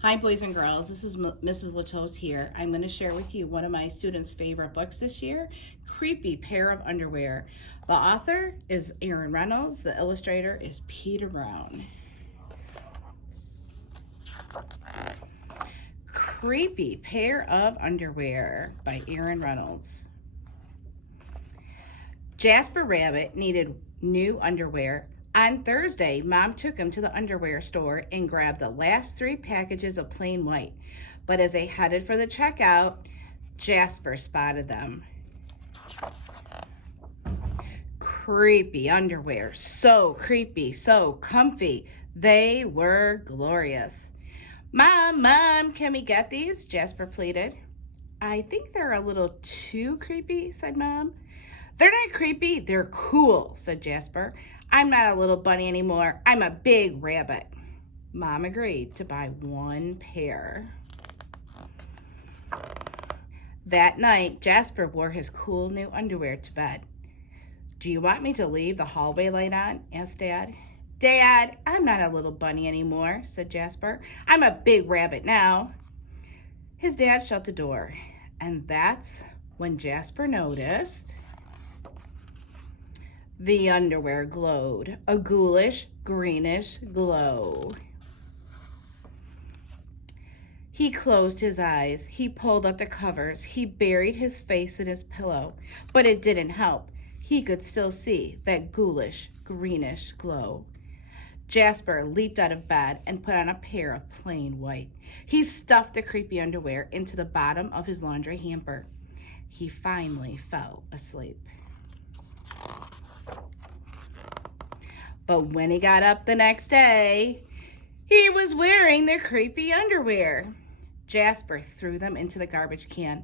Hi, boys and girls. This is Mrs. Latos here. I'm going to share with you one of my students' favorite books this year, Creepy Pair of Underwear. The author is Aaron Reynolds. The illustrator is Peter Brown. Creepy Pair of Underwear by Aaron Reynolds. Jasper Rabbit needed new underwear. On Thursday, Mom took him to the underwear store and grabbed the last 3 packages of plain white. But as they headed for the checkout, Jasper spotted them. Creepy underwear. So creepy, so comfy. They were glorious. Mom, can we get these? Jasper pleaded. I think they're a little too creepy, said Mom. They're not creepy, they're cool, said Jasper. I'm not a little bunny anymore. I'm a big rabbit. Mom agreed to buy 1 pair. That night, Jasper wore his cool new underwear to bed. Do you want me to leave the hallway light on? Asked Dad. Dad, I'm not a little bunny anymore, said Jasper. I'm a big rabbit now. His dad shut the door, and that's when Jasper noticed the underwear glowed, a ghoulish, greenish glow. He closed his eyes. He pulled up the covers. He buried his face in his pillow, but it didn't help. He could still see that ghoulish, greenish glow. Jasper leaped out of bed and put on a pair of plain white. He stuffed the creepy underwear into the bottom of his laundry hamper. He finally fell asleep. But when he got up the next day, he was wearing the creepy underwear. Jasper threw them into the garbage can.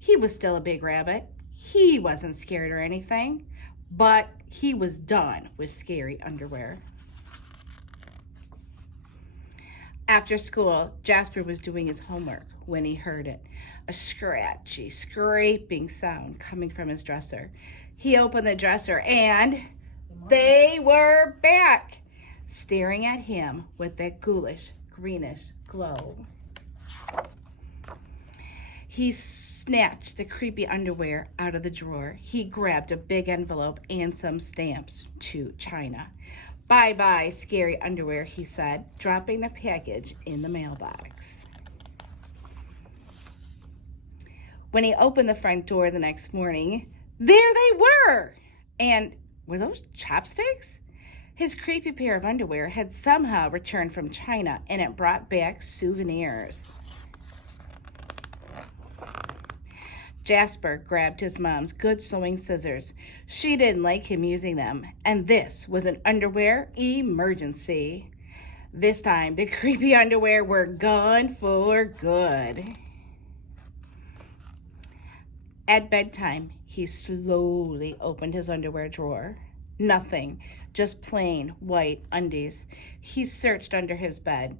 He was still a big rabbit. He wasn't scared or anything, but he was done with scary underwear. After school, Jasper was doing his homework when he heard it, a scratchy, scraping sound coming from his dresser. He opened the dresser and they were back, staring at him with that ghoulish, greenish glow. He snatched the creepy underwear out of the drawer. He grabbed a big envelope and some stamps to China. Bye-bye, scary underwear, he said, dropping the package in the mailbox. When he opened the front door the next morning, there they were! And were those chopsticks? His creepy pair of underwear had somehow returned from China, and it brought back souvenirs. Jasper grabbed his mom's good sewing scissors. She didn't like him using them, and this was an underwear emergency. This time, the creepy underwear were gone for good. At bedtime, he slowly opened his underwear drawer. Nothing, just plain white undies. He searched under his bed.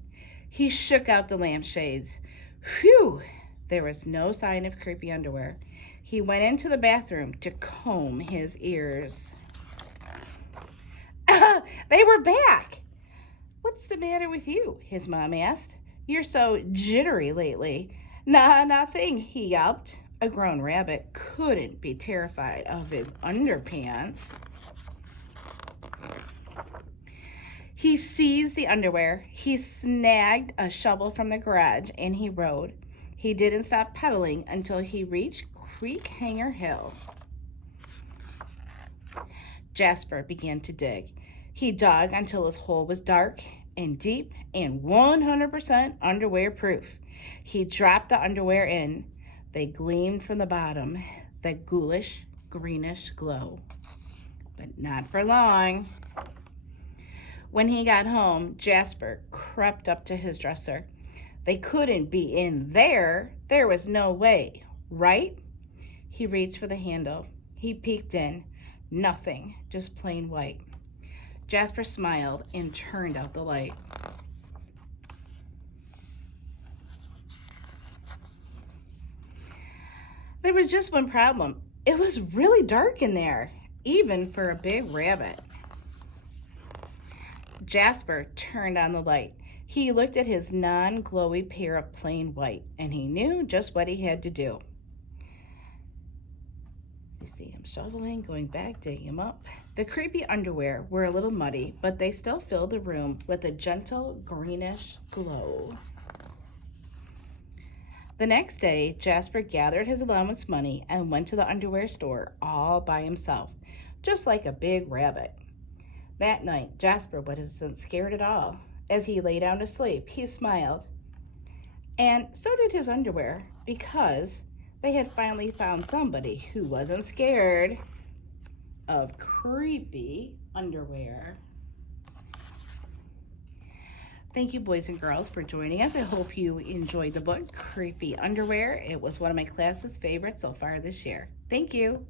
He shook out the lampshades. Phew! There was no sign of creepy underwear. He went into the bathroom to comb his ears. They were back! What's the matter with you? His mom asked. You're so jittery lately. Nah, nothing, he yelped. A grown rabbit couldn't be terrified of his underpants. He seized the underwear. He snagged a shovel from the garage and he rode. He didn't stop pedaling until he reached Creek Hanger Hill. Jasper began to dig. He dug until his hole was dark and deep and 100% underwear proof. He dropped the underwear in. They gleamed from the bottom, that ghoulish, greenish glow. But not for long. When he got home, Jasper crept up to his dresser. They couldn't be in there. There was no way, right? He reached for the handle. He peeked in. Nothing, just plain white. Jasper smiled and turned out the light. There was just one problem. It was really dark in there, even for a big rabbit. Jasper turned on the light. He looked at his non-glowy pair of plain white, and he knew just what he had to do. You see him shoveling, going back, digging him up. The creepy underwear were a little muddy, but they still filled the room with a gentle greenish glow. The next day, Jasper gathered his allowance money and went to the underwear store all by himself, just like a big rabbit. That night, Jasper wasn't scared at all. As he lay down to sleep, he smiled. And so did his underwear, because they had finally found somebody who wasn't scared of creepy underwear. Thank you, boys and girls, for joining us. I hope you enjoyed the book, Creepy Underwear. It was one of my class's favorites so far this year. Thank you.